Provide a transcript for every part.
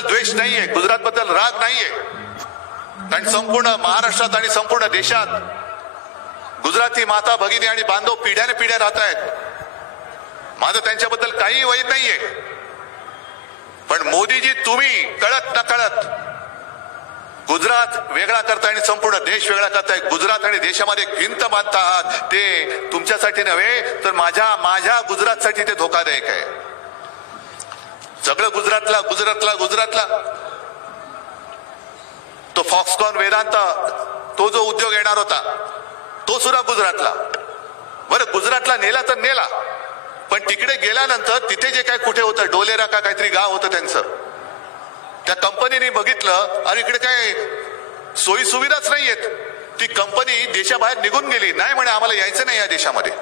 बद्दल द्वेष नाहीये, गुजरात बद्दल राग नाहीये, कारण संपूर्ण महाराष्ट्रात आणि संपूर्ण देशात गुजराती माता भगिनी आणि बांधव पिढ्याने पिढ्या राहत आहेत. माझं त्यांच्याबद्दल काही वाईट नाहीये. पण मोदीजी, तुम्ही कळत नकळत गुजरात वेगळा करताय आणि संपूर्ण देश वेगळा करताय. गुजरात आणि देशामध्ये एक भिंत बांधता आहात. ते तुमच्यासाठी नव्हे तर माझ्या गुजरातसाठी ते धोकादायक आहे. सगळं गुजरातला तो फॉक्सकॉन वेदांता, तो जो उद्योग येणार होता तो सुद्धा गुजरातला. बरं, गुजरातला नेला तर नेला, पण तिकडे गेल्यानंतर तिथे जे काय कुठे होतं, डोलेरा का काहीतरी गाव होतं त्यांचं, त्या कंपनीने बघितलं आणि इकडे काय सोयी सुविधाच नाहीयेत. ती कंपनी देशाबाहेर निघून गेली. नाही म्हणे, आम्हाला यायचं नाही या देशामध्ये.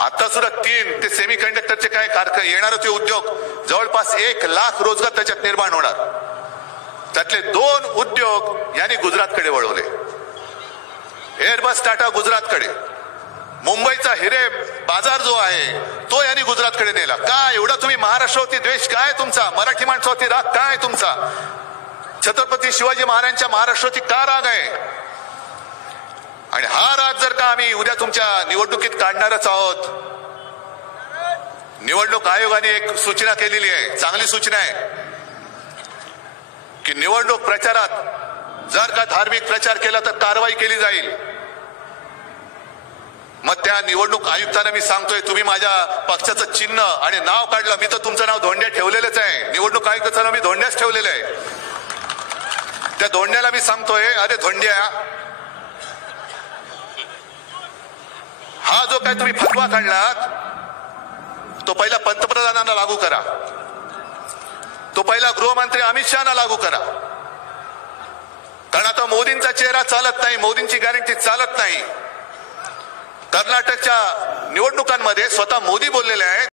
आता सुद्धा 3 ते सेमी कंडक्टरचे काय कारखाने येणार होते उद्योग, जवळपास 1 लाख रोजगार त्याच्यात निर्माण होणार. त्यातले 2 उद्योग यांनी गुजरातकडे वळवले. एअरबस टाटा गुजरातकडे, मुंबईचा हिरे बाजार जो आहे तो यांनी गुजरातकडे नेला. काय एवढा तुम्ही महाराष्ट्रावरती द्वेष काय तुमचा? मराठी माणसावरती राग काय तुमचा? छत्रपती शिवाजी महाराजांच्या महाराष्ट्रावरती का राग आहे? आणि हा राग जर का आम्ही उद्या तुमच्या निवडणुकीत काढणारच आहोत. निवडणूक आयोगाने एक सूचना केलेली आहे, चांगली सूचना आहे, की निवडणूक प्रचारात जर का धार्मिक प्रचार केला तर कारवाई केली जाईल. मग त्या निवडणूक आयुक्तांना मी सांगतोय, तुम्ही माझ्या पक्षाचं चिन्ह आणि नाव काढलं, मी तर तुमचं नाव धोंड्या ठेवलेलंच आहे. निवडणूक आयुक्ताचं नाव मी धोंड्याच ठेवलेलं आहे. त्या धोंड्याला मी सांगतोय, अरे धोंड्या, हा जो काय तुम्ही फतवा काढलात तो पहिला पंतप्रधानांना लागू करा, तो पहिला गृहमंत्री अमित शहाना लागू करा. कारण आता मोदींचा चेहरा चालत नाही, मोदींची गॅरंटी चालत नाही. कर्नाटकच्या निवडणुकांमध्ये स्वतः मोदी बोललेले आहेत